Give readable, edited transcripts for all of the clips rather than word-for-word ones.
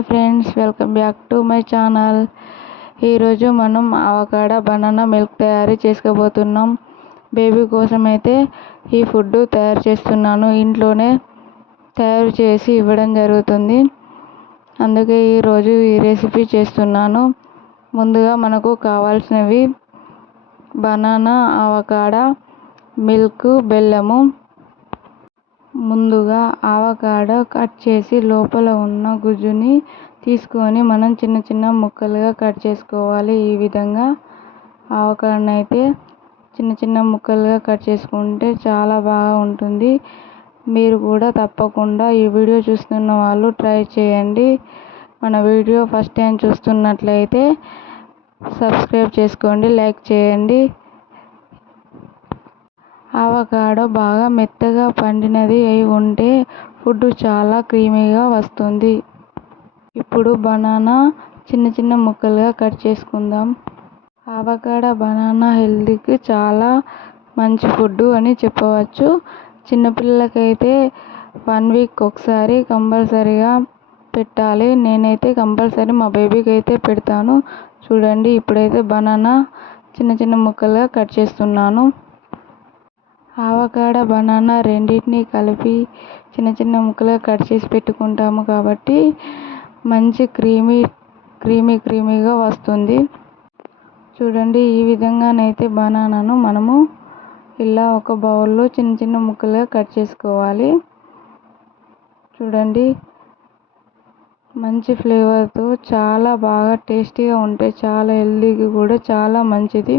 Hi friends, welcome back to my channel. ఈరోజు మనం avocado banana milk తయారు చేసుకోబోతున్నాం. బేబీ కోసం అయితే ఈ ఫుడ్ తయారు చేస్తున్నాను. ఇంట్లోనే తయారు చేసి ఇవ్వడం జరుగుతుంది. అందుకే ఈరోజు ఈ రెసిపీ చేస్తున్నాను. ముందుగా మనకు కావాల్సినవి బనానా, అవకాడో, మిల్క్, బెల్లము. ముందుగా అవకాడో కట్ చేసి లోపల ఉన్న గుజ్జుని తీసుకొని మనం చిన్న చిన్న ముక్కలుగా కట్ చేసుకోవాలి. ఈ విధంగా అవకాడోని అయితే చిన్న చిన్న ముక్కలుగా కట్ చేసుకుంటే చాలా బాగా ఉంటుంది. మీరు కూడా తప్పకుండా ఈ వీడియో చూస్తున్న వాళ్ళు ట్రై చేయండి. మన వీడియో ఫస్ట్ టైం చూస్తున్నట్లయితే సబ్స్క్రైబ్ చేసుకోండి, లైక్ చేయండి. అవకాడో బాగా మెత్తగా పండినది అయి ఉంటే ఫుడ్ చాలా క్రీమీగా వస్తుంది. ఇప్పుడు బనానా చిన్న చిన్న ముక్కలుగా కట్ చేసుకుందాం. అవకాడో బనానా హెల్త్కి చాలా మంచి ఫుడ్ అని చెప్పవచ్చు. చిన్నపిల్లలకైతే 1 వీక్ ఒకసారి కంపల్సరీగా పెట్టాలి. నేనైతే కంపల్సరీ మా బేబీకి అయితే పెడతాను. చూడండి, ఇప్పుడైతే బనానా చిన్న చిన్న ముక్కలుగా కట్ చేస్తున్నాను. అవకాడో బనానా రెండింటిని కలిపి చిన్న చిన్న ముక్కలుగా కట్ చేసి పెట్టుకుంటాము కాబట్టి మంచి క్రీమీగా వస్తుంది. చూడండి, ఈ విధంగానైతే బనానాను మనము ఇలా ఒక బౌల్లో చిన్న చిన్న ముక్కలుగా కట్ చేసుకోవాలి. చూడండి, మంచి ఫ్లేవర్తో చాలా బాగా టేస్టీగా ఉంటాయి. చాలా హెల్తీకి కూడా చాలా మంచిది.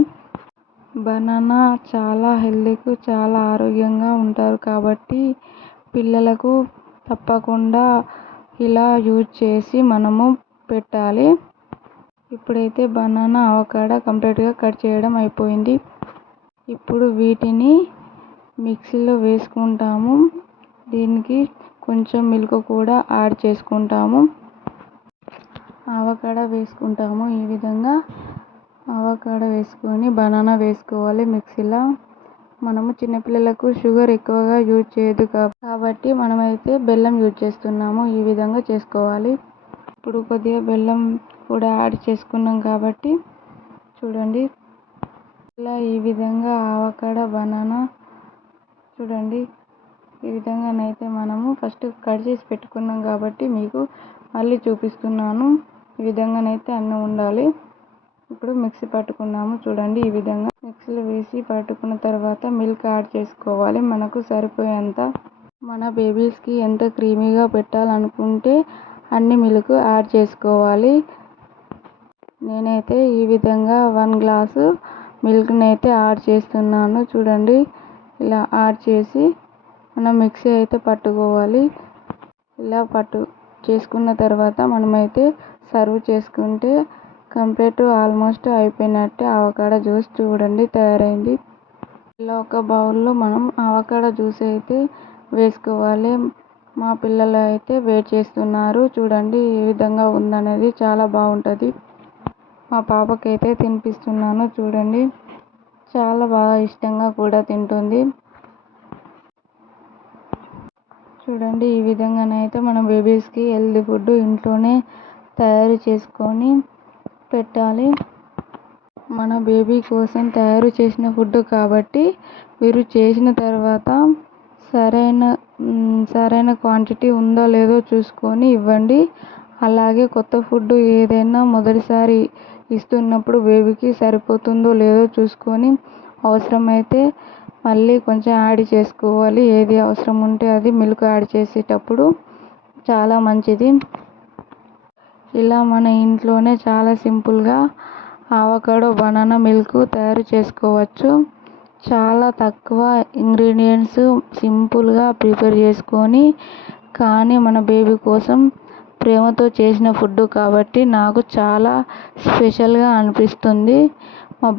బనానా చాలా హెల్తీకి చాలా ఆరోగ్యంగా ఉంటారు కాబట్టి పిల్లలకు తప్పకుండా ఇలా యూజ్ చేసి మనము పెట్టాలి. ఇప్పుడైతే బనానా, అవకాడో కంప్లీట్గా కట్ చేయడం అయిపోయింది. ఇప్పుడు వీటిని మిక్సీలో వేసుకుంటాము. దీనికి కొంచెం మిల్క్ కూడా యాడ్ చేసుకుంటాము. అవకాడో వేసుకుంటాము. ఈ విధంగా అవకాడో వేసుకొని బనానా వేసుకోవాలి మిక్సీలో. మనము చిన్నపిల్లలకు షుగర్ ఎక్కువగా యూజ్ చేయదు కాబట్టి మనమైతే బెల్లం యూజ్ చేస్తున్నాము. ఈ విధంగా చేసుకోవాలి. ఇప్పుడు కొద్దిగా బెల్లం కూడా యాడ్ చేసుకున్నాం కాబట్టి చూడండి, ఇలా ఈ విధంగా అవకాడో బనానా చూడండి, ఈ విధంగానైతే మనము ఫస్ట్ కట్ చేసి పెట్టుకున్నాం కాబట్టి మీకు మళ్ళీ చూపిస్తున్నాను. ఈ విధంగానైతే అన్నీ ఉండాలి. ఇప్పుడు మిక్సీ పట్టుకున్నాము. చూడండి, ఈ విధంగా మిక్సీలో వేసి పట్టుకున్న తర్వాత మిల్క్ యాడ్ చేసుకోవాలి. మనకు సరిపోయేంత, మన బేబీస్కి ఎంత క్రీమీగా పెట్టాలనుకుంటే అన్ని మిల్క్ యాడ్ చేసుకోవాలి. నేనైతే ఈ విధంగా 1 గ్లాసు మిల్క్ని అయితే యాడ్ చేస్తున్నాను. చూడండి, ఇలా యాడ్ చేసి మనం మిక్సీ అయితే పట్టుకోవాలి. ఇలా చేసుకున్న తర్వాత మనమైతే సర్వ్ చేసుకుంటే కంప్లీట్ ఆల్మోస్ట్ అయిపోయినట్టే. అవకాడో జ్యూస్ చూడండి తయారైంది. ఇలా ఒక బౌల్లో మనం అవకాడో జ్యూస్ అయితే వేసుకోవాలి. మా పిల్లలు అయితే వెయిట్ చేస్తున్నారు. చూడండి, ఏ విధంగా ఉందనేది చాలా బాగుంటుంది. మా పాపకైతే తినిపిస్తున్నాను. చూడండి, చాలా బాగా ఇష్టంగా కూడా తింటుంది. చూడండి, ఈ విధంగానైతే మనం బేబీస్కి హెల్తీ ఫుడ్ ఇంట్లోనే తయారు చేసుకొని పెట్టాలి. మన బేబీ కోసం తయారు చేసిన ఫుడ్ కాబట్టి మీరు చేసిన తర్వాత సరైన క్వాంటిటీ ఉందో లేదో చూసుకొని ఇవ్వండి. అలాగే కొత్త ఫుడ్ ఏదైనా మొదటిసారి ఇస్తున్నప్పుడు బేబీకి సరిపోతుందో లేదో చూసుకొని అవసరమైతే మళ్ళీ కొంచెం యాడ్ చేసుకోవాలి. ఏది అవసరం ఉంటే అది మిల్క్ యాడ్ చేసేటప్పుడు చాలా మంచిది. ఇలా మన ఇంట్లోనే చాలా సింపుల్గా అవకాడో బనానా మిల్క్ తయారు చేసుకోవచ్చు. చాలా తక్కువ ఇంగ్రీడియంట్స్ సింపుల్గా ప్రిపేర్ చేసుకొని, కానీ మన బేబీ కోసం ప్రేమతో చేసిన ఫుడ్ కాబట్టి నాకు చాలా స్పెషల్గా అనిపిస్తుంది. మా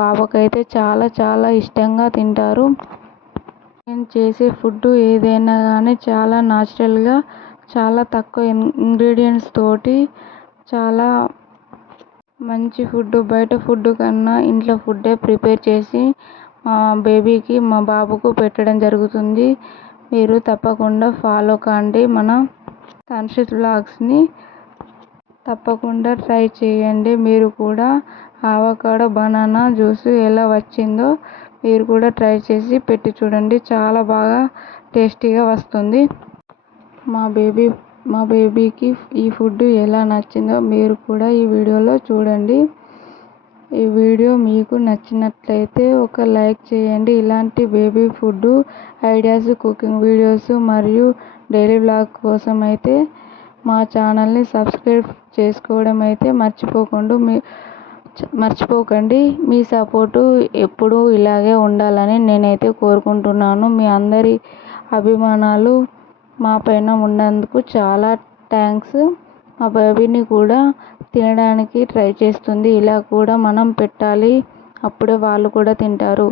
పాపకైతే చాలా చాలా ఇష్టంగా తింటారు. నేను చేసే ఫుడ్ ఏదైనా కానీ చాలా న్యాచురల్గా, చాలా తక్కువ ఇంగ్రీడియంట్స్ తోటి చాలా మంచి ఫుడ్, బయట ఫుడ్ కన్నా ఇంట్లో ఫుడ్డే ప్రిపేర్ చేసి మా బేబీకి, మా బాబుకు పెట్టడం జరుగుతుంది. మీరు తప్పకుండా ఫాలో కాండి మన తన్షిత్ వ్లాగ్స్ని. తప్పకుండా ట్రై చేయండి. మీరు కూడా అవకాడో బనానా జ్యూస్ ఎలా వచ్చిందో మీరు కూడా ట్రై చేసి పెట్టి చూడండి. చాలా బాగా టేస్టీగా వస్తుంది. మా బేబీకి ఈ ఫుడ్ ఎలా నచ్చిందో మీరు కూడా ఈ వీడియోలో చూడండి. ఈ వీడియో మీకు నచ్చినట్లయితే ఒక లైక్ చేయండి. ఇలాంటి baby food ideas, cooking videos మరియు డైలీ వ్లాగ్ కోసం అయితే మా ఛానల్ని సబ్స్క్రైబ్ చేసుకోవడం అయితే మర్చిపోకండి. మీ సపోర్టు ఎప్పుడూ ఇలాగే ఉండాలని నేనైతే కోరుకుంటున్నాను. మీ అందరి అభిమానాలు మా పైన ఉన్నందుకు చాలా థ్యాంక్స్. మా బేబీని కూడా తినడానికి ట్రై చేస్తుంది. ఇలా కూడా మనం పెట్టాలి, అప్పుడే వాళ్ళు కూడా తింటారు.